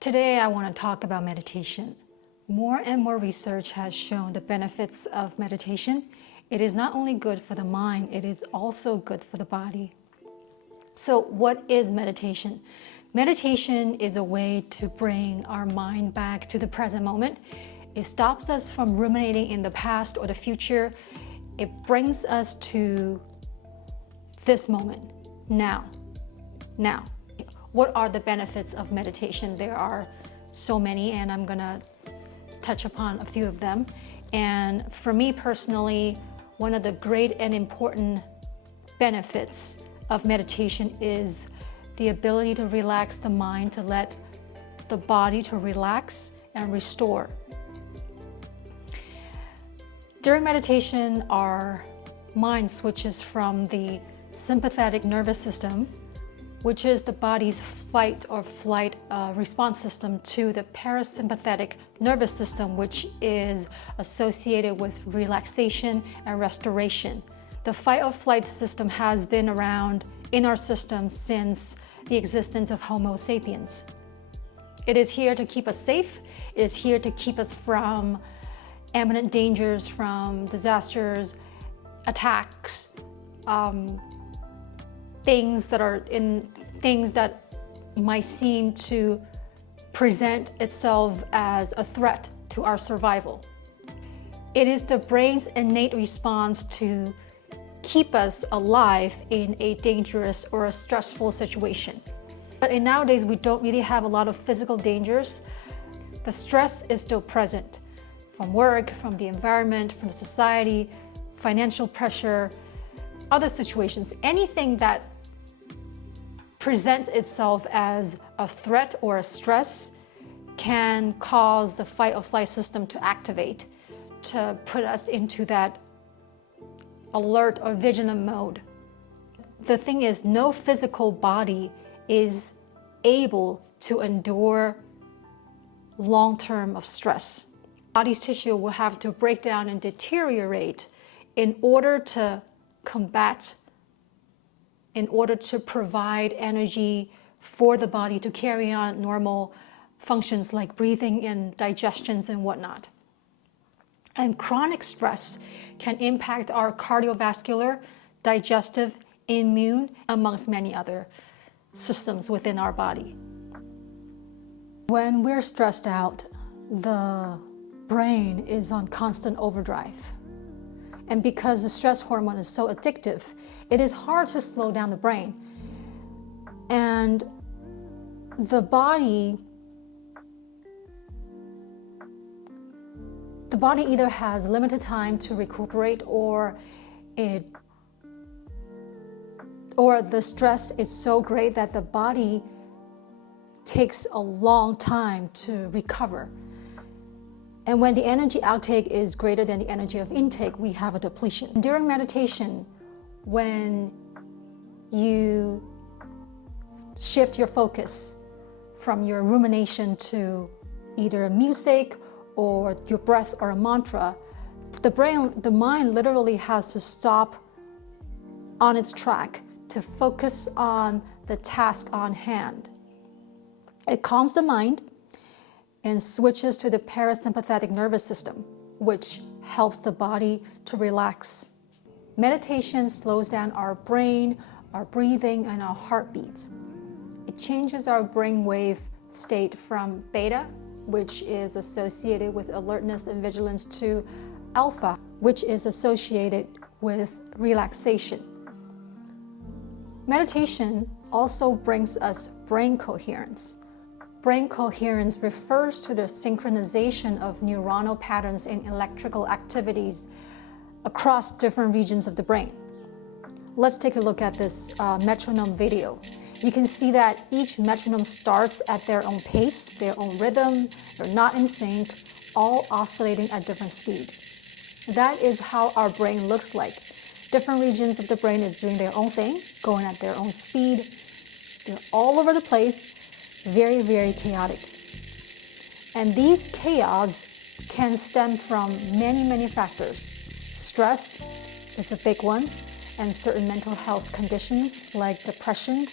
Today, I want to talk about meditation. More and more research has shown the benefits of meditation. It is not only good for the mind, it is also good for the body. So, what is meditation? Meditation is a way to bring our mind back to the present moment. It stops us from ruminating in the past or the future. It brings us to this moment, now. Now. What are the benefits of meditation? There are so many, and I'm gonna touch upon a few of them. And for me personally, one of the great and important benefits of meditation is the ability to relax the mind, to let the body to relax and restore. During meditation, our mind switches from the sympathetic nervous system, which is the body's fight or flight response system, to the parasympathetic nervous system, which is associated with relaxation and restoration. The fight or flight system has been around in our system since the existence of Homo sapiens. It is here to keep us safe. It is here to keep us from imminent dangers, from disasters, attacks, things that might seem to present itself as a threat to our survival. It is the brain's innate response to keep us alive in a dangerous or a stressful situation. But nowadays, we don't really have a lot of physical dangers. The stress is still present from work, from the environment, from the society, financial pressure, other situations. Anything that presents itself as a threat or a stress can cause the fight or flight system to activate, to put us into that alert or vigilant mode. The thing is, no physical body is able to endure long term of stress. Body's tissue will have to break down and deteriorate in order to combat, in order to provide energy for the body to carry on normal functions like breathing and digestions and whatnot. And chronic stress can impact our cardiovascular, digestive, immune, amongst many other systems within our body. When we're stressed out, the brain is on constant overdrive. And because the stress hormone is so addictive, it is hard to slow down the brain. And the body either has limited time to recuperate, or the stress is so great that the body takes a long time to recover. And when the energy outtake is greater than the energy of intake, we have a depletion. During meditation, when you shift your focus from your rumination to either music or your breath or a mantra, the mind literally has to stop on its track to focus on the task on hand. It calms the mind and switches to the parasympathetic nervous system, which helps the body to relax. Meditation slows down our brain, our breathing, and our heartbeats. It changes our brainwave state from beta, which is associated with alertness and vigilance, to alpha, which is associated with relaxation. Meditation also brings us brain coherence. Brain coherence refers to the synchronization of neuronal patterns and electrical activities across different regions of the brain. Let's take a look at this metronome video. You can see that each metronome starts at their own pace, their own rhythm. They're not in sync, all oscillating at different speed. That is how our brain looks like. Different regions of the brain is doing their own thing, going at their own speed. They're all over the place, very, very chaotic. And these chaos can stem from many, many factors. Stress is a big one, and certain mental health conditions like depression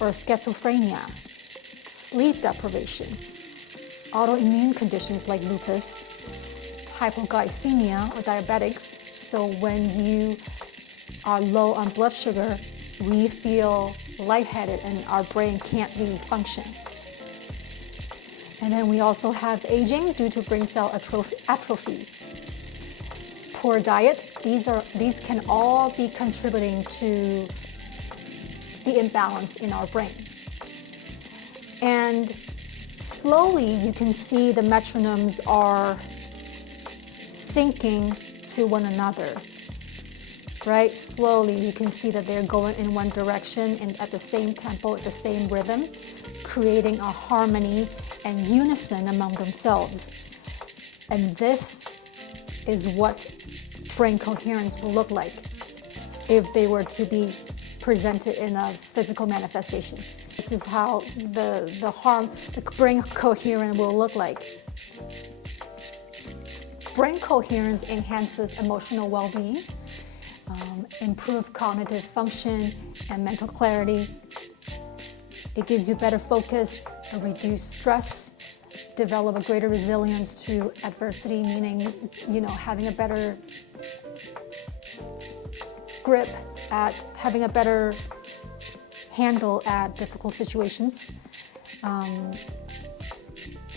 or schizophrenia, sleep deprivation, autoimmune conditions like lupus, hypoglycemia or diabetics. So when you are low on blood sugar, we feel lightheaded and our brain can't really function. And then we also have aging due to brain cell atrophy. Poor diet, these can all be contributing to the imbalance in our brain. And slowly you can see the metronomes are syncing to one another, right? Slowly you can see that they're going in one direction and at the same tempo, at the same rhythm, creating a harmony and unison among themselves. And this is what brain coherence will look like if they were to be presented in a physical manifestation. This is how the brain coherence will look like. Brain coherence enhances emotional well-being, improve cognitive function and mental clarity. It gives you better focus, a reduced stress, develop a greater resilience to adversity, meaning, having a better grip at having a better handle at difficult situations.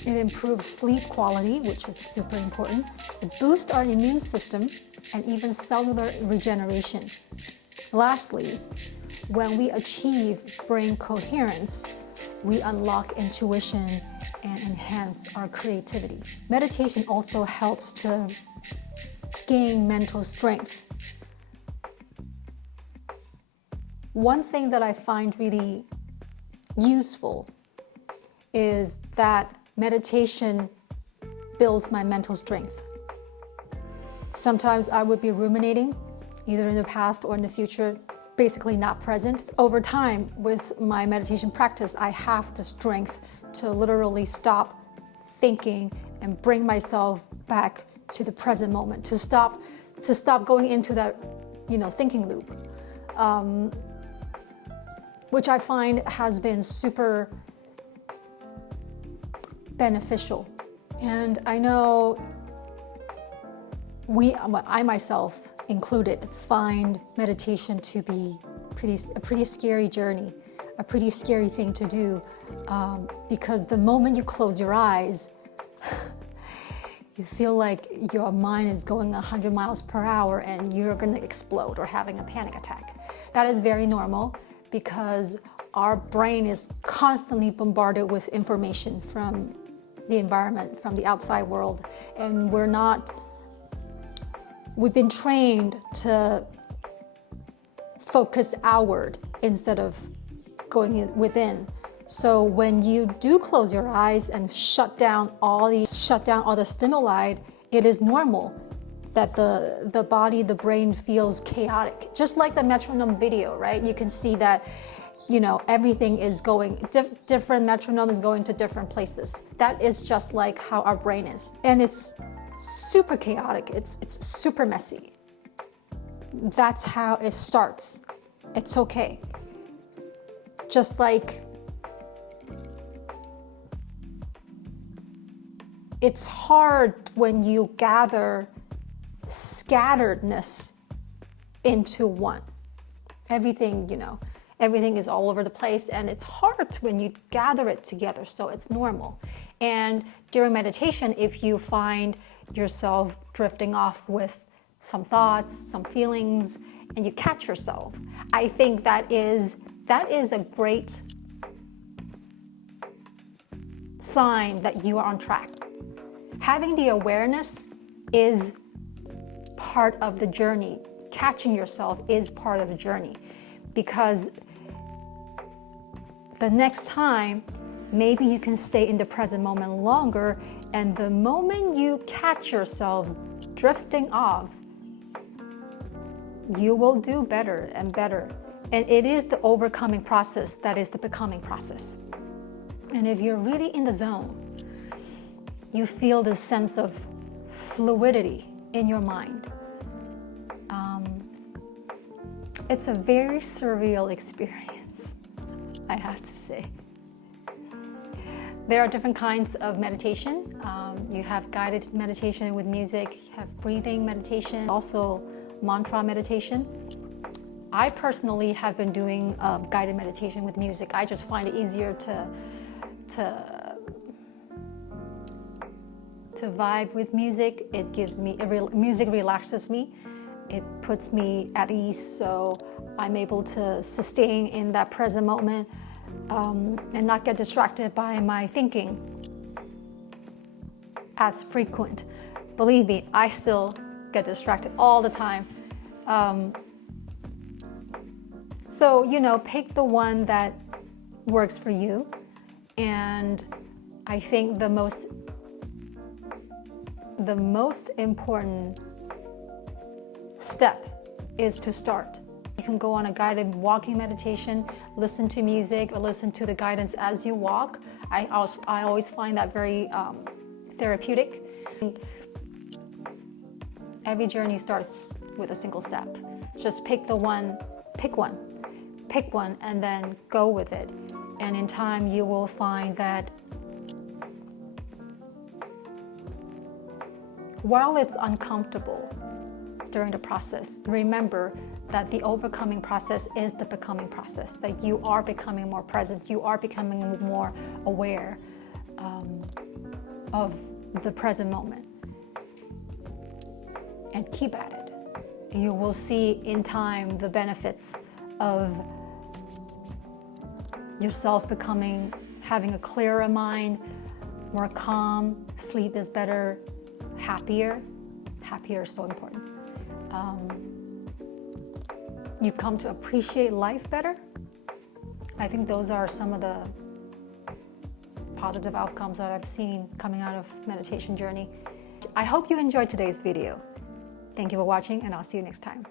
It improves sleep quality, which is super important. It boosts our immune system and even cellular regeneration. Lastly, when we achieve brain coherence, we unlock intuition and enhance our creativity. Meditation also helps to gain mental strength. One thing that I find really useful is that meditation builds my mental strength. Sometimes I would be ruminating, either in the past or in the future, basically not present. Over time, with my meditation practice, I have the strength to literally stop thinking and bring myself back to the present moment, to stop going into that, thinking loop, which I find has been super beneficial. And I know I myself included, find meditation to be a pretty scary journey, a pretty scary thing to do, because the moment you close your eyes, you feel like your mind is going 100 miles per hour and you're going to explode or having a panic attack. That is very normal because our brain is constantly bombarded with information from the environment, from the outside world, and we've been trained to focus outward instead of going within. So when you do close your eyes and shut down all the stimuli, it is normal that the body, the brain feels chaotic. Just like the metronome video, right? You can see that everything is going, different metronome is going to different places. That is just like how our brain is. And it's super chaotic, it's super messy. That's how it starts. It's okay. Just like it's hard when you gather scatteredness into one. Everything is all over the place, and it's hard when you gather it together, so it's normal. And during meditation, if you find yourself drifting off with some thoughts, some feelings, and you catch yourself, I think that is a great sign that you are on track. Having the awareness is part of the journey. Catching yourself is part of the journey, because the next time, maybe you can stay in the present moment longer, and the moment you catch yourself drifting off, you will do better and better. And it is the overcoming process that is the becoming process. And if you're really in the zone, you feel this sense of fluidity in your mind. It's a very surreal experience, I have to say. There are different kinds of meditation. You have guided meditation with music, you have breathing meditation, also mantra meditation. I personally have been doing guided meditation with music. I just find it easier to vibe with music. It gives me, music relaxes me. It puts me at ease, so I'm able to sustain in that present moment and not get distracted by my thinking as frequent. Believe me, I still get distracted all the time. So, pick the one that works for you. And I think the most important step is to start. You can go on a guided walking meditation, listen to music, or listen to the guidance as you walk. I always find that very therapeutic. Every journey starts with a single step. Just pick one, and then go with it. And in time, you will find that while it's uncomfortable during the process, remember that the overcoming process is the becoming process, that you are becoming more present, you are becoming more aware of the present moment. And keep at it. You will see in time the benefits of yourself having a clearer mind, more calm, sleep is better, happier. Happier is so important. You come to appreciate life better. I think those are some of the positive outcomes that I've seen coming out of meditation journey. I hope you enjoyed today's video. Thank you for watching, and I'll see you next time.